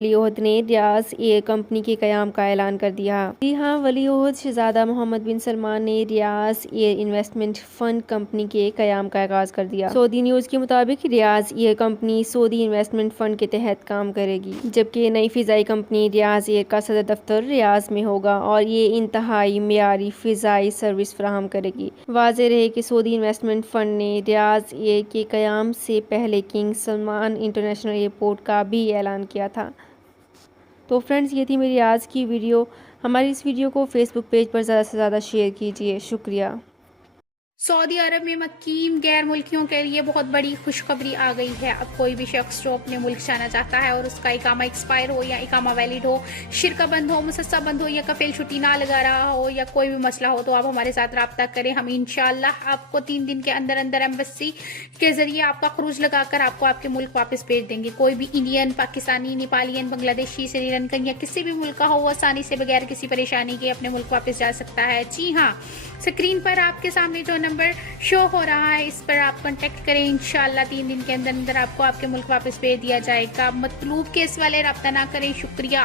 ولی عہد نے ریاض ایئر کمپنی کے قیام کا اعلان کر دیا۔ جی ہاں، ولی عہد شہزادہ محمد بن سلمان نے ریاض ایئر انویسٹمنٹ فنڈ کمپنی کے قیام کا آغاز کر دیا۔ سعودی نیوز کے مطابق ریاض ایئر کمپنی سعودی انویسٹمنٹ فنڈ کے تحت کام کرے گی، جبکہ نئی فضائی کمپنی ریاض ایئر کا صدر دفتر ریاض میں ہوگا اور یہ انتہائی معیاری فضائی سروس فراہم کرے گی۔ واضح رہے کہ سعودی انویسٹمنٹ فنڈ نے ریاض ایئر کے قیام سے پہلے کنگ سلمان انٹرنیشنل ایئرپورٹ کا بھی اعلان کیا تھا۔ تو فرینڈز، یہ تھی میری آج کی ویڈیو۔ ہماری اس ویڈیو کو فیس بک پیج پر زیادہ سے زیادہ شیئر کیجیے۔ شکریہ۔ سعودی عرب میں مقیم غیر ملکیوں کے لیے بہت بڑی خوشخبری آ گئی ہے۔ اب کوئی بھی شخص جو اپنے ملک جانا چاہتا ہے اور اس کا اقامہ ایکسپائر ہو یا اقامہ ویلڈ ہو، شرکہ بند ہو، مسسہ بند ہو یا کفیل چھٹی نہ لگا رہا ہو یا کوئی بھی مسئلہ ہو، تو آپ ہمارے ساتھ رابطہ کریں۔ ہم انشاءاللہ آپ کو 3 دن کے اندر اندر ایمبیسی کے ذریعے آپ کا خروج لگا کر آپ کو آپ کے ملک واپس بھیج دیں گے۔ کوئی بھی انڈین، پاکستانی، نیپالین، بنگلہ دیشی، سری لنکن یا کسی بھی ملک کا ہو، وہ آسانی سے بغیر کسی پریشانی کے اپنے ملک واپس جا سکتا ہے۔ جی ہاں، اسکرین پر آپ کے سامنے جو نمبر شو ہو رہا ہے، اس پر آپ کانٹیکٹ کریں۔ انشاءاللہ 3 دن کے اندر اندر آپ کو آپ کے ملک واپس بھیج دیا جائے گا۔ مطلوب کیس والے رابطہ نہ کریں۔ شکریہ۔